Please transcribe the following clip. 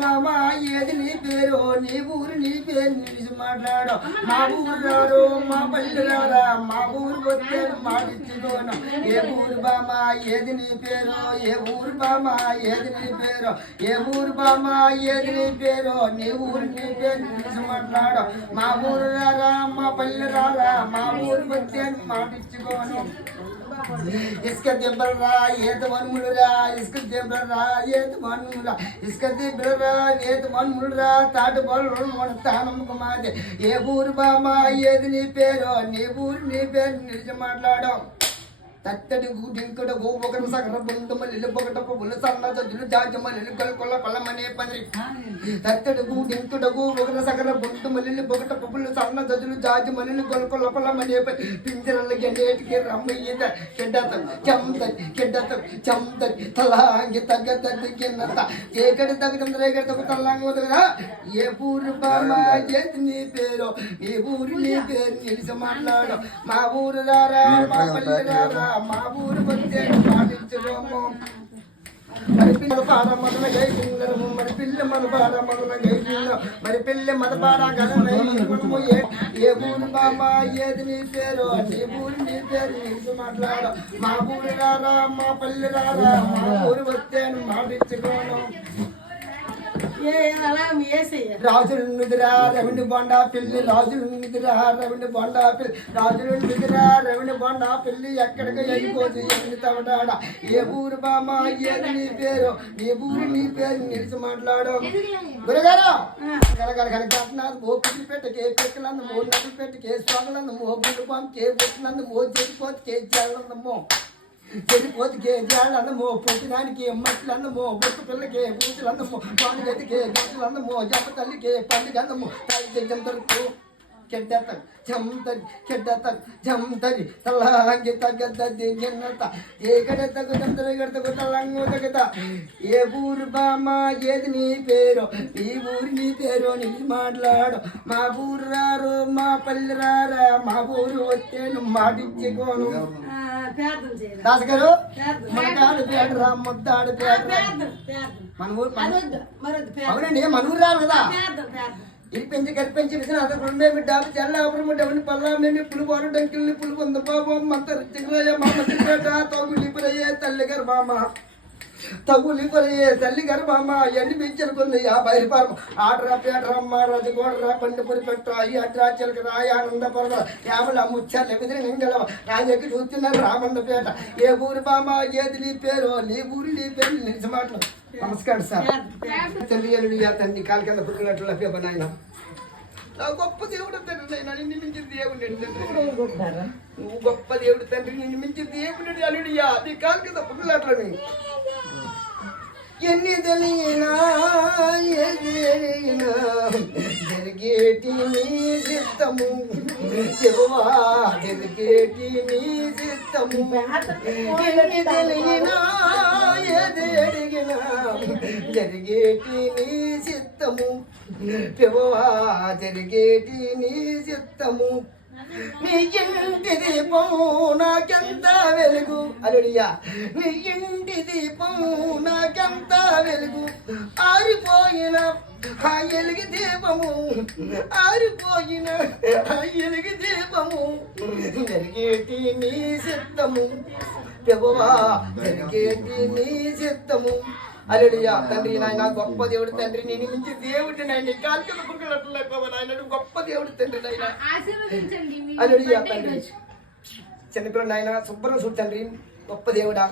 మామా ఏది నీ పేరు నీ ఊరు నీ పేరు నిలిచి మాట్లాడు మా ఊరు రారు మా పల్లె రారా మా ఊరు వస్తే మాటిచ్చుకోను ఏ ఊరు బామా ఏది నీ పేరు ఏ ఊరు బామా ఏది నీ పేరు ఏ ఊరు బామా ఏది నీ పేరు నీ ఊరు నీ పేరు నిలిచి మాట్లాడు మా ఊరు రారా మా పల్లె రారా మా ఊరు వస్తే మాటిచ్చుకోను इसका देबरा ये तो मन मुलरा इसका देबरा ये तो मन मुलरा इसका देबरा ये तो मन मुलरा ताट बोल मन तानम कुमादे ये बूरबामा ये नी पेरो नी बूर नी पेर निज మాట్లాడో తత్తడి గుడింకడ గోవకర సగర బందమల్లి బొగటప బుల సన్నద జులు జాజమల్లి గల్కొల్ల పలమనే పని తత్తడి గుడింకడ గోవకర సగర బందమల్లి బొగటప బుల సన్నద జులు జాజమల్లి గల్కొల్ల పలమనే పని పింజరల గెండేటికి రమ్మయ్యద కెడ్డత చంద తలాంగి తగ్గతది కెన్నత ఏకడి తగ్గడం రేగడ తలాంగి వదరా ఏ ఊరు బామా ఏది నీ పేరు ఈ ఊరు నీ పేరు నిలిచి మాట్లాడు మా ఊరు రారా మా పల్లె రారా మా ఊరు వచ్చే పాటించుకోము మరి పిల్ల పాడ మొదల గైకిందరు మరి పిల్ల మన పాడ మొదల గైకిందరు మరి పిల్ల మన పాడ గలము ఏ ఊరు బామా ఏది నీ పేరు నీ ఊరు నీ పేరు నిలిచి మాట్లాడు మా ఊరు రారా మా పల్లె రారా మా ఊరు వచ్చే మాటించుకోను రాజులుందిరా రవిని బొండా పిల్లి రాజులుందిరా రవిని బొండా పిల్లి రాజులుందిరా రవిని బొండా పిల్లి ఎక్కడికి వెళ్ళిపోతు ఎన్ని తవడాడ ఏ ఊరు బామా ఏది నీ పేరు నీ ఊరు నీ పేరు నిలిచి మాట్లాడు గురగారా కనకనాథ్ మో పిల్లి పెట్టకే పెక్కలందు మో నది పెట్టకే స్వాగలందు మో గుండు బామ్ కే పెట్టినందు మో చెడిపోతు కే చేయాలందమ్మో చెడిపోతుకే జాళ్ళందమో పుట్టినానికి మట్లందమో బొట్టు పిల్లకే పూజలందమో పాడుగతికే గతులందమో జప తల్లికే పండుగందమో జంతలకు కెడ్డత జంతరి తలాంగి తగ్గద్ది గిన్నత ఏకడ తగ్గుతంతరగడతకు తలంగు తగ్గత ఏ ఊరు బామా ఏది నీ పేరు ఈ ఊరి నీ పేరు నిలిచి మాట్లాడు మా ఊరు రారు మా పల్లె రారా మా ఊరు వచ్చే మాటిచ్చుకోను దాస్ గారు మనకాడు పేడరా ముద్దాడు పేడరా మన ఊరు అవునండి మన ఊరు రారు కదా ఇది పెంచి కనిపించి విసినాథ రెండేమి డాబు చల్లాపురం డబ్బుని పల్లామేమి పులిపోరు డంకిల్ని పులిపొంద బాబు మంత రుచికలయ్య మామ తిప్పేట తోగులిపురయ్యే తల్లి గారు మామ తగులిపురయ్యే తల్లి గారు మామ ఎన్ని పెంచనుకుంది 50 రూపాయలు ఆడరా పేటరమ్మ రజగోడరా బండిపురి పెట్ట ఈ అడ్రాచలకి రాయ ఆనందపర్వ యాభల ముచ్చాలు ఎదురు నింగల రాజకి చూస్తున్నారు రామందపేట ఏ ఊరి బామ ఏది నీ పేరు నీ ఊరి నీ పేరు నిలిచి మాటలు నమస్కారం సార్ తండ్రి అల్లుడు తండ్రి కాలు కింద పుట్టినట్లు అభ్యపనాయన నా గొప్ప దేవుడు తండ్రి నాయన నిన్ను మించిన దేవుడు నువ్వు గొప్ప దేవుడు తండ్రి నిన్ను మించిన దేవుడు అల్లుడియా నీ కాలు కింద పుట్టినట్లని ఎన్ని తెలియనా ఏదైనా జరిగేటి నీ చిత్తము శివా జరిగేటి నీ చిత్తము ఎన్ని తెలియనా ఏది అడిగినా జరిగేటి నీ చిత్తము శివా జరిగేటి నీ చిత్తము నీ ఇంటి దీపం నాకెంత వెలుగు అలుడియా నీ ఇంటి దీపం నాకెంత వెలుగు ఆరిపోయిన ఆ ఎలుగు దీపము ఆరిపోయిన ఆ ఎలుగు దీపము జరిగేటి నీ చిత్తము ప్రభువా జరిగేటి నీ చిత్తము అల్లుడియా తండ్రి నాయన గొప్ప దేవుడు తండ్రి నేను మించి దేవుడి నాయన కాల్కల పుట్టులట్లేకపోవ నాయన గొప్ప దేవుడు తండ్రి నాయన అల్లుడియా తండ్రి చిన్నపిల్లడు నాయన శుభ్రం చూడు తండ్రి గొప్ప దేవుడా